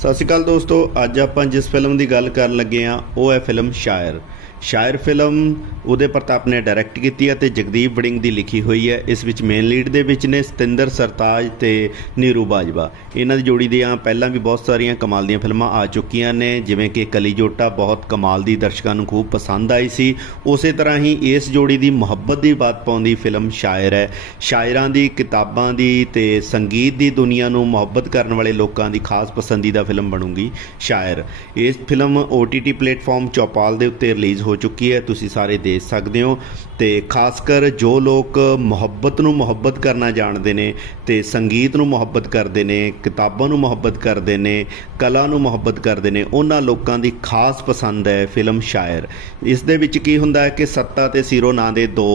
ਸਤਿ ਸ਼੍ਰੀ ਅਕਾਲ ਦੋਸਤੋ, ਅੱਜ ਆਪਾਂ ਜਿਸ ਫਿਲਮ ਦੀ ਗੱਲ ਕਰਨ ਲੱਗੇ ਆ ਉਹ ਹੈ ਫਿਲਮ ਸ਼ਾਇਰ। ਸ਼ਾਇਰ ਫਿਲਮ ਉਹਦੇ ਪ੍ਰਤਾਪ ਨੇ ਡਾਇਰੈਕਟ ਕੀਤੀ ਹੈ ਤੇ ਜਗਦੀਪ ਵੜਿੰਗ ਦੀ ਲਿਖੀ ਹੋਈ ਹੈ। ਇਸ ਵਿੱਚ ਮੇਨ ਲੀਡ ਦੇ ਵਿੱਚ ਨੇ ਸਤਿੰਦਰ ਸਰਤਾਜ ਤੇ ਨੀਰੂ ਬਾਜਵਾ। ਇਹਨਾਂ ਦੀ ਜੋੜੀ ਦੀਆਂ ਪਹਿਲਾਂ ਵੀ ਬਹੁਤ ਸਾਰੀਆਂ ਕਮਾਲ ਦੀਆਂ ਫਿਲਮਾਂ ਆ ਚੁੱਕੀਆਂ ਨੇ, ਜਿਵੇਂ ਕਿ ਕਲੀ ਜੋਟਾ ਬਹੁਤ ਕਮਾਲ ਦੀ ਦਰਸ਼ਕਾਂ ਨੂੰ ਖੂਬ ਪਸੰਦ ਆਈ ਸੀ। ਉਸੇ ਤਰ੍ਹਾਂ ਹੀ ਇਸ ਜੋੜੀ ਦੀ ਮੁਹੱਬਤ ਦੀ ਬਾਤ ਪਾਉਂਦੀ ਫਿਲਮ ਸ਼ਾਇਰ ਹੈ। ਸ਼ਾਇਰਾਂ ਦੀ, ਕਿਤਾਬਾਂ ਦੀ ਤੇ ਸੰਗੀਤ ਦੀ ਦੁਨੀਆ ਨੂੰ ਮੁਹੱਬਤ ਕਰਨ ਵਾਲੇ ਲੋਕਾਂ ਦੀ ਖਾਸ ਪਸੰਦੀਦਾ ਫਿਲਮ ਬਣੂਗੀ ਸ਼ਾਇਰ। ਇਸ ਫਿਲਮ OTT ਪਲੇਟਫਾਰਮ ਚੌਪਾਲ ਦੇ ਉੱਤੇ ਰਿਲੀਜ਼ ਹੋ ਚੁੱਕੀ ਹੈ, ਤੁਸੀਂ ਸਾਰੇ ਦੇਖ ਸਕਦੇ ਹੋ। ਤੇ ਖਾਸ ਕਰ ਜੋ ਲੋਕ ਮੁਹੱਬਤ ਨੂੰ ਮੁਹੱਬਤ ਕਰਨਾ ਜਾਣਦੇ ਨੇ ਤੇ ਸੰਗੀਤ ਨੂੰ ਮੁਹੱਬਤ ਕਰਦੇ ਨੇ, ਕਿਤਾਬਾਂ ਨੂੰ ਮੁਹੱਬਤ ਕਰਦੇ ਨੇ, ਕਲਾ ਨੂੰ ਮੁਹੱਬਤ ਕਰਦੇ ਨੇ, ਉਹਨਾਂ ਲੋਕਾਂ ਦੀ ਖਾਸ ਪਸੰਦ ਹੈ ਫਿਲਮ ਸ਼ਾਇਰ। ਇਸ ਦੇ ਵਿੱਚ ਕੀ ਹੁੰਦਾ ਹੈ ਕਿ ਸੱਤਾ ਤੇ ਸੀਰੋ ਨਾਂ ਦੇ ਦੋ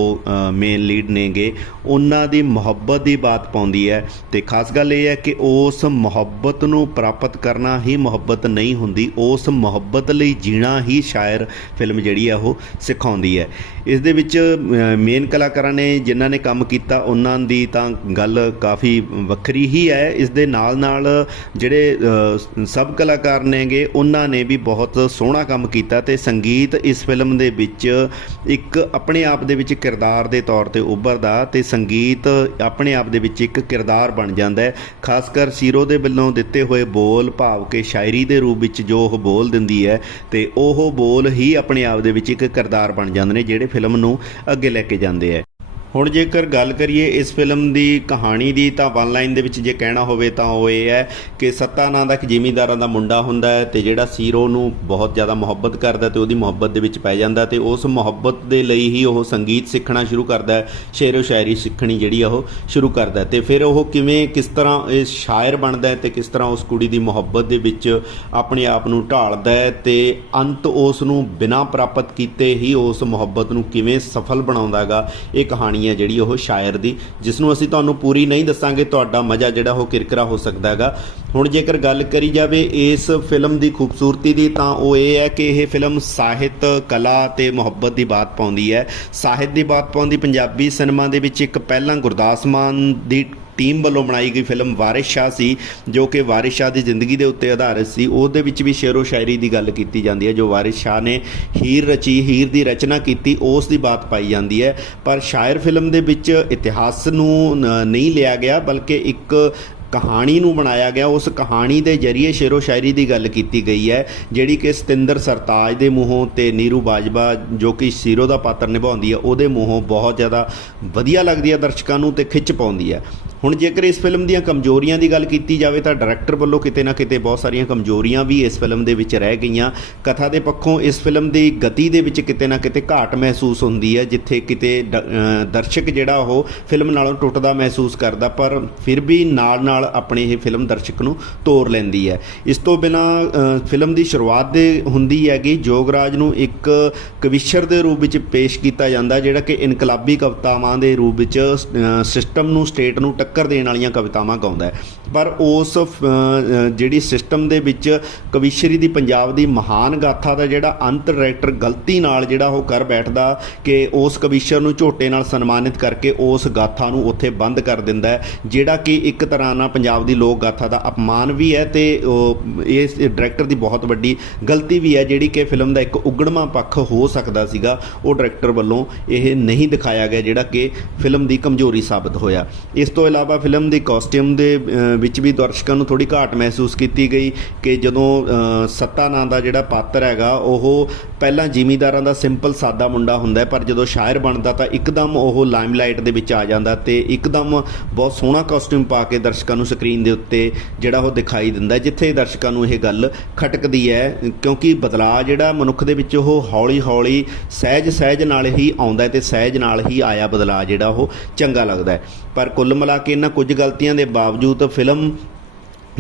ਮੇਨ ਲੀਡ ਨੇਗੇ। ਉਹਨਾਂ ਦੀ ਮੁਹੱਬਤ ਦੀ ਬਾਤ ਪਾਉਂਦੀ ਹੈ ਤੇ ਖਾਸ ਗੱਲ ਇਹ ਹੈ ਕਿ ਉਸ ਮੁਹੱਬਤ ਨੂੰ ਪ੍ਰਾਪਤ ਕਰਨਾ ਹੀ ਮੁਹੱਬਤ ਨਹੀਂ ਹੁੰਦੀ, ਉਸ ਮੁਹੱਬਤ ਲਈ ਜੀਣਾ ਹੀ ਸ਼ਾਇਰ ਫਿਲਮ ਜਿਹੜੀ ਆ ਉਹ ਸਿਖਾਉਂਦੀ ਹੈ। ਇਸ ਦੇ ਵਿੱਚ ਮੇਨ ਕਲਾਕਾਰਾਂ ਨੇ ਜਿਨ੍ਹਾਂ ਨੇ ਕੰਮ ਕੀਤਾ, ਉਹਨਾਂ ਦੀ ਤਾਂ ਗੱਲ ਕਾਫੀ ਵੱਖਰੀ ਹੀ ਹੈ। ਇਸ ਦੇ ਨਾਲ ਨਾਲ ਜਿਹੜੇ ਸਭ ਕਲਾਕਾਰ ਨੇਗੇ, ਉਹਨਾਂ ਨੇ ਵੀ ਬਹੁਤ ਸੋਹਣਾ ਕੰਮ ਕੀਤਾ ਤੇ ਸੰਗੀਤ ਇਸ ਫਿਲਮ ਦੇ ਵਿੱਚ ਇੱਕ ਆਪਣੇ ਆਪ ਦੇ ਵਿੱਚ ਕਿਰਦਾਰ ਦੇ ਤੌਰ ਤੇ ਉੱਭਰਦਾ ਤੇ ਸੰਗੀਤ ਆਪਣੇ ਆਪ ਦੇ ਵਿੱਚ ਇੱਕ ਕਿਰਦਾਰ ਬਣ ਜਾਂਦਾ ਹੈ। ਖਾਸ ਕਰ ਸੀਰੋ ਦੇ ਵੱਲੋਂ ਦਿੱਤੇ ਹੋਏ ਬੋਲ ਭਾਵ ਕਿ ਸ਼ਾਇਰੀ ਦੇ ਰੂਪ ਵਿੱਚ ਜੋ ਉਹ ਬੋਲ ਦਿੰਦੀ ਹੈ, ਤੇ ਉਹ ਬੋਲ ਹੀ ਆਪਣੇ ਆਪ ਦੇ ਵਿੱਚ ਇੱਕ ਕਿਰਦਾਰ ਬਣ ਜਾਂਦੇ ਨੇ ਜਿਹੜੇ ਫਿਲਮ ਨੂੰ ਅੱਗੇ ਲੈ ਕੇ ਜਾਂਦੇ ਹੈ ਹੁਣ ਜੇਕਰ ਗੱਲ ਕਰੀਏ ਇਸ ਫਿਲਮ ਦੀ ਕਹਾਣੀ ਦੀ, ਤਾਂ ਵਨ ਲਾਈਨ ਦੇ ਵਿੱਚ ਜੇ ਕਹਿਣਾ ਹੋਵੇ ਤਾਂ ਉਹ ਇਹ ਹੈ ਕਿ ਸੱਤਾ ਨਾਂ ਦਾ ਇੱਕ ਜ਼ਿਮੀਂਦਾਰਾਂ ਦਾ ਮੁੰਡਾ ਹੁੰਦਾ ਹੈ ਤੇ ਜਿਹੜਾ ਸੀਰੋ ਨੂੰ ਬਹੁਤ ਜ਼ਿਆਦਾ ਮੁਹੱਬਤ ਕਰਦਾ ਤੇ ਉਹਦੀ ਮੁਹੱਬਤ ਦੇ ਵਿੱਚ ਪੈ ਜਾਂਦਾ ਤੇ ਉਸ ਮੁਹੱਬਤ ਦੇ ਲਈ ਹੀ ਉਹ ਸੰਗੀਤ ਸਿੱਖਣਾ ਸ਼ੁਰੂ ਕਰਦਾ ਹੈ, ਸ਼ੇਰੋ ਸ਼ਾਇਰੀ ਸਿੱਖਣੀ ਜਿਹੜੀ ਆ ਉਹ ਸ਼ੁਰੂ ਕਰਦਾ ਹੈ ਤੇ ਫਿਰ ਉਹ ਕਿਵੇਂ, ਕਿਸ ਤਰ੍ਹਾਂ ਇਹ ਸ਼ਾਇਰ ਬਣਦਾ ਹੈ ਤੇ ਕਿਸ ਤਰ੍ਹਾਂ ਉਸ ਕੁੜੀ ਦੀ ਮੁਹੱਬਤ ਦੇ ਵਿੱਚ ਆਪਣੇ ਆਪ ਨੂੰ ਢਾਲਦਾ ਹੈ ਤੇ ਅੰਤ ਉਸ ਨੂੰ ਬਿਨਾਂ ਪ੍ਰਾਪਤ ਕੀਤੇ ਹੀ ਉਸ ਮੁਹੱਬਤ ਨੂੰ ਕਿਵੇਂ ਸਫਲ ਬਣਾਉਂਦਾਗਾ ਇਹ ਕਹਾਣੀ ਹੈ ਜਿਹੜੀ ਉਹ ਸ਼ਾਇਰ ਦੀ, ਜਿਸ ਨੂੰ ਅਸੀਂ ਤੁਹਾਨੂੰ ਪੂਰੀ ਨਹੀਂ ਦੱਸਾਂਗੇ, ਤੁਹਾਡਾ ਮਜ਼ਾ ਜਿਹੜਾ ਉਹ ਕਿਰਕਰਾ ਹੋ ਸਕਦਾ ਹੈਗਾ। ਹੁਣ ਜੇਕਰ ਗੱਲ ਕਰੀ ਜਾਵੇ ਇਸ ਫਿਲਮ ਦੀ ਖੂਬਸੂਰਤੀ ਦੀ, ਤਾਂ ਉਹ ਇਹ ਹੈ ਕਿ ਇਹ ਫਿਲਮ ਸਾਹਿਤ, ਕਲਾ ਤੇ ਮੁਹੱਬਤ ਦੀ ਬਾਤ ਪਾਉਂਦੀ ਹੈ। ਸਾਹਿਤ ਦੀ ਬਾਤ ਪਾਉਂਦੀ ਪੰਜਾਬੀ ਸਿਨੇਮਾ ਦੇ ਵਿੱਚ ਇੱਕ ਪਹਿਲਾਂ ਗੁਰਦਾਸ ਮਾਨ ਦੀ ਟੀਮ ਵੱਲੋਂ ਬਣਾਈ ਗਈ ਫਿਲਮ ਵਾਰਿਸ ਸ਼ਾਹ ਸੀ, ਜੋ ਕਿ ਵਾਰਿਸ ਸ਼ਾਹ ਦੀ ਜ਼ਿੰਦਗੀ ਦੇ ਉੱਤੇ ਆਧਾਰਿਤ ਸੀ। ਉਹਦੇ ਵਿੱਚ ਵੀ ਸ਼ੇਰੋ ਸ਼ਾਇਰੀ ਦੀ ਗੱਲ ਕੀਤੀ ਜਾਂਦੀ ਹੈ, ਜੋ ਵਾਰਿਸ ਸ਼ਾਹ ਨੇ ਹੀਰ ਰਚੀ, ਹੀਰ ਦੀ ਰਚਨਾ ਕੀਤੀ, ਉਸ ਦੀ ਬਾਤ ਪਾਈ ਜਾਂਦੀ ਹੈ। ਪਰ ਸ਼ਾਇਰ ਫਿਲਮ ਦੇ ਵਿੱਚ ਇਤਿਹਾਸ ਨੂੰ ਨਹੀਂ ਲਿਆ ਗਿਆ, ਬਲਕਿ ਇੱਕ ਕਹਾਣੀ ਨੂੰ ਬਣਾਇਆ ਗਿਆ। ਉਸ ਕਹਾਣੀ ਦੇ ਜ਼ਰੀਏ ਸ਼ੇਰੋ ਸ਼ਾਇਰੀ ਦੀ ਗੱਲ ਕੀਤੀ ਗਈ ਹੈ, ਜਿਹੜੀ ਕਿ ਸਤਿੰਦਰ ਸਰਤਾਜ ਦੇ ਮੂੰਹੋਂ ਤੇ ਨੀਰੂ ਬਾਜਵਾ, ਜੋ ਕਿ ਸੀਰੋ ਦਾ ਪਾਤਰ ਨਿਭਾਉਂਦੀ ਹੈ, ਉਹਦੇ ਮੂੰਹੋਂ ਬਹੁਤ ਜ਼ਿਆਦਾ ਵਧੀਆ ਲੱਗਦੀ ਹੈ ਦਰਸ਼ਕਾਂ ਨੂੰ ਤੇ ਖਿੱਚ ਪਾਉਂਦੀ ਹੈ। ਹੁਣ ਜੇਕਰ ਇਸ ਫਿਲਮ ਦੀਆਂ ਕਮਜ਼ੋਰੀਆਂ ਦੀ ਗੱਲ ਕੀਤੀ ਜਾਵੇ ਤਾਂ ਡਾਇਰੈਕਟਰ ਵੱਲੋਂ ਕਿਤੇ ਨਾ ਕਿਤੇ ਬਹੁਤ ਸਾਰੀਆਂ ਕਮਜ਼ੋਰੀਆਂ ਵੀ ਇਸ ਫਿਲਮ ਦੇ ਵਿੱਚ ਰਹਿ ਗਈਆਂ। ਕਥਾ ਦੇ ਪੱਖੋਂ ਇਸ ਫਿਲਮ ਦੀ ਗਤੀ ਦੇ ਵਿੱਚ ਕਿਤੇ ਨਾ ਕਿਤੇ ਘਾਟ ਮਹਿਸੂਸ ਹੁੰਦੀ ਹੈ, ਜਿੱਥੇ ਕਿਤੇ ਡ- ਦਰਸ਼ਕ ਜਿਹੜਾ ਉਹ ਫਿਲਮ ਨਾਲੋਂ ਟੁੱਟਦਾ ਮਹਿਸੂਸ ਕਰਦਾ, ਪਰ ਫਿਰ ਵੀ ਨਾਲ ਨਾਲ ਆਪਣੀ ਇਹ ਫਿਲਮ ਦਰਸ਼ਕ ਨੂੰ ਤੋਰ ਲੈਂਦੀ ਹੈ। ਇਸ ਤੋਂ ਬਿਨਾ ਫਿਲਮ ਦੀ ਸ਼ੁਰੂਆਤ ਦੇ ਹੁੰਦੀ ਹੈਗੀ, ਜੋਗਰਾਜ ਨੂੰ ਇੱਕ ਕਵਿਸ਼ਰ ਦੇ ਰੂਪ ਵਿੱਚ ਪੇਸ਼ ਕੀਤਾ ਜਾਂਦਾ, ਜਿਹੜਾ ਕਿ ਇਨਕਲਾਬੀ ਕਵਿਤਾਵਾਂ ਦੇ ਰੂਪ ਵਿੱਚ ਸਿਸਟਮ ਨੂੰ, ਸਟੇਟ ਨੂੰ ਟੱਕਰ ਦੇਣ ਵਾਲੀਆਂ ਕਵਿਤਾਵਾਂ ਗਾਉਂਦਾ ਪਰ ਉਸ ਜਿਹੜੀ ਸਿਸਟਮ ਦੇ ਵਿੱਚ ਕਵਿਸ਼ਰੀ ਦੀ ਪੰਜਾਬ ਦੀ ਮਹਾਨ ਗਾਥਾ ਦਾ ਜਿਹੜਾ ਅੰਤ ਡਾਇਰੈਕਟਰ ਗਲਤੀ ਨਾਲ ਜਿਹੜਾ ਉਹ ਕਰ ਬੈਠਦਾ ਕਿ ਉਸ ਕਵਿਸ਼ਰ ਨੂੰ ਝੋਟੇ ਨਾਲ ਸਨਮਾਨਿਤ ਕਰਕੇ ਉਸ ਗਾਥਾ ਨੂੰ ਉੱਥੇ ਬੰਦ ਕਰ ਦਿੰਦਾ ਹੈ, ਜਿਹੜਾ ਕਿ ਇੱਕ ਤਰ੍ਹਾਂ ਨਾਲ ਪੰਜਾਬ ਦੀ ਲੋਕ ਗਾਥਾ ਦਾ ਅਪਮਾਨ ਵੀ ਹੈ ਤੇ ਇਸ ਡਾਇਰੈਕਟਰ ਦੀ ਬਹੁਤ ਵੱਡੀ ਗਲਤੀ ਵੀ ਹੈ, ਜਿਹੜੀ ਕਿ ਫਿਲਮ ਦਾ ਇੱਕ ਉਗੜਮਾ ਪੱਖ ਹੋ ਸਕਦਾ ਸੀਗਾ, ਉਹ ਡਾਇਰੈਕਟਰ ਵੱਲੋਂ ਇਹ ਨਹੀਂ ਦਿਖਾਇਆ ਗਿਆ ਜਿਹੜਾ ਕਿ ਫਿਲਮ ਦੀ ਕਮਜ਼ੋਰੀ ਸਾਬਤ ਹੋਇਆ। ਇਸ ਤੋਂ ਇਲਾਵਾ ਫਿਲਮ ਦੀ ਕਾਸਟਿਊਮ ਦੇ ਵਿੱਚ ਵੀ ਦਰਸ਼ਕਾਂ ਨੂੰ ਥੋੜੀ ਘਾਟ ਮਹਿਸੂਸ ਕੀਤੀ ਗਈ ਕਿ ਜਦੋਂ ਸੱਤਾ ਨਾਂ ਦਾ ਜਿਹੜਾ ਪਾਤਰ ਹੈਗਾ, ਉਹ ਪਹਿਲਾਂ ਜ਼ਿਮੀਂਦਾਰਾਂ ਦਾ ਸਿੰਪਲ ਸਾਦਾ ਮੁੰਡਾ ਹੁੰਦਾ ਹੈ, ਪਰ ਜਦੋਂ ਸ਼ਾਇਰ ਬਣਦਾ ਤਾਂ ਇੱਕਦਮ ਉਹ ਲਾਈਮਲਾਈਟ ਦੇ ਵਿੱਚ ਆ ਜਾਂਦਾ ਤੇ ਇੱਕਦਮ ਬਹੁਤ ਸੋਹਣਾ ਕਾਸਟਿਊਮ ਪਾ ਕੇ ਦਰਸ਼ਕਾਂ ਨੂੰ ਸਕਰੀਨ ਦੇ ਉੱਤੇ ਜਿਹੜਾ ਉਹ ਦਿਖਾਈ ਦਿੰਦਾ ਜਿੱਥੇ ਦਰਸ਼ਕਾਂ ਨੂੰ ਇਹ ਗੱਲ ਖਟਕਦੀ ਹੈ, ਕਿਉਂਕਿ ਬਦਲਾਅ ਜਿਹੜਾ ਮਨੁੱਖ ਦੇ ਵਿੱਚ ਉਹ ਹੌਲੀ ਹੌਲੀ ਸਹਿਜ ਸਹਿਜ ਨਾਲ ਹੀ ਆਉਂਦਾ ਹੈ ਤੇ ਸਹਿਜ ਨਾਲ ਹੀ ਆਇਆ ਬਦਲਾਅ ਜਿਹੜਾ ਉਹ ਚੰਗਾ ਲੱਗਦਾ ਪਰ ਕੁੱਲ ਮਿਲਾ ਕੇ ਇਹਨਾਂ ਕੁਝ ਗਲਤੀਆਂ ਦੇ ਬਾਵਜੂਦ ਫਿਲਮ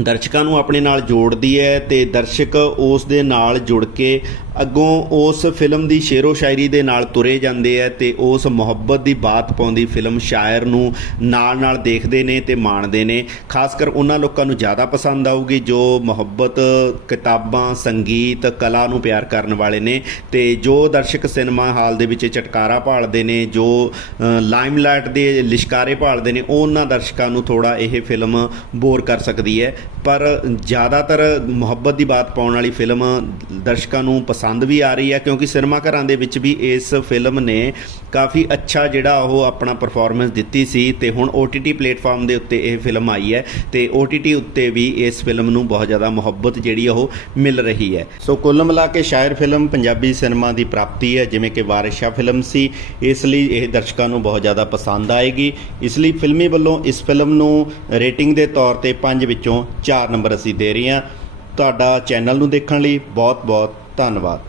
ਦਰਸ਼ਕਾਂ ਨੂੰ ਆਪਣੇ ਨਾਲ ਜੋੜਦੀ ਹੈ ਤੇ ਦਰਸ਼ਕ ਉਸ ਦੇ ਨਾਲ ਜੁੜ ਕੇ ਅੱਗੋਂ ਉਸ ਫਿਲਮ ਦੀ ਸ਼ੇਰੋ ਸ਼ਾਇਰੀ ਦੇ ਨਾਲ ਤੁਰੇ ਜਾਂਦੇ ਆ ਤੇ ਉਸ ਮੁਹੱਬਤ ਦੀ ਬਾਤ ਪਾਉਂਦੀ ਫਿਲਮ ਸ਼ਾਇਰ ਨੂੰ ਨਾਲ ਨਾਲ ਦੇਖਦੇ ਨੇ ਤੇ ਮਾਣਦੇ ਨੇ। ਖਾਸ ਕਰ ਉਹਨਾਂ ਲੋਕਾਂ ਨੂੰ ਜ਼ਿਆਦਾ ਪਸੰਦ ਆਊਗੀ ਜੋ ਮੁਹੱਬਤ, ਕਿਤਾਬਾਂ, ਸੰਗੀਤ, ਕਲਾ ਨੂੰ ਪਿਆਰ ਕਰਨ ਵਾਲੇ ਨੇ ਤੇ ਜੋ ਦਰਸ਼ਕ ਸਿਨੇਮਾ ਹਾਲ ਦੇ ਵਿੱਚ ਚਟਕਾਰਾ ਭਾਲਦੇ ਨੇ, ਜੋ ਲਾਈਮਲਾਈਟ ਦੇ ਲਿਸ਼ਕਾਰੇ ਭਾਲਦੇ ਨੇ, ਉਹਨਾਂ ਦਰਸ਼ਕਾਂ ਨੂੰ ਥੋੜਾ ਇਹ ਫਿਲਮ ਬੋਰ ਕਰ ਸਕਦੀ ਹੈ। ਪਰ ਜ਼ਿਆਦਾਤਰ ਮੁਹੱਬਤ ਦੀ ਬਾਤ ਪਾਉਣ ਵਾਲੀ ਫਿਲਮ ਦਰਸ਼ਕਾਂ ਨੂੰ ਪਸੰਦ ਵੀ ਆ ਰਹੀ ਹੈ, ਕਿਉਂਕਿ ਸਿਨੇਮਾ ਘਰਾਂ ਦੇ ਵਿੱਚ ਵੀ ਇਸ ਫਿਲਮ ਨੇ ਕਾਫੀ ਅੱਛਾ ਜਿਹੜਾ ਉਹ ਆਪਣਾ ਪਰਫਾਰਮੈਂਸ ਦਿੱਤੀ ਸੀ ਤੇ ਹੁਣ OTT ਪਲੇਟਫਾਰਮ ਦੇ ਉੱਤੇ ਇਹ ਫਿਲਮ ਆਈ ਹੈ ਤੇ OTT ਉੱਤੇ ਵੀ ਇਸ ਫਿਲਮ ਨੂੰ ਬਹੁਤ ਜ਼ਿਆਦਾ ਮੁਹੱਬਤ ਜਿਹੜੀ ਉਹ ਮਿਲ ਰਹੀ ਹੈ। ਸੋ ਕੁੱਲ ਮਿਲਾ ਕੇ ਸ਼ਾਇਰ ਫਿਲਮ ਪੰਜਾਬੀ ਸਿਨੇਮਾ ਦੀ ਪ੍ਰਾਪਤੀ ਹੈ, ਜਿਵੇਂ ਕਿ ਵਾਰਿਸ਼ਾ ਫਿਲਮ ਸੀ, ਇਸ ਲਈ ਇਹ ਦਰਸ਼ਕਾਂ ਨੂੰ ਬਹੁਤ ਜ਼ਿਆਦਾ ਪਸੰਦ ਆਏਗੀ। ਇਸ ਲਈ ਫਿਲਮੀ ਵੱਲੋਂ ਇਸ ਫਿਲਮ ਨੂੰ ਰੇਟਿੰਗ ਦੇ ਤੌਰ ਤੇ 5 ਵਿੱਚੋਂ 4 ਨੰਬਰ ਅਸੀਂ ਦੇ ਰਹੇ ਹਾਂ। ਤੁਹਾਡਾ ਚੈਨਲ ਨੂੰ ਦੇਖਣ ਲਈ ਬਹੁਤ ਬਹੁਤ ਧੰਨਵਾਦ।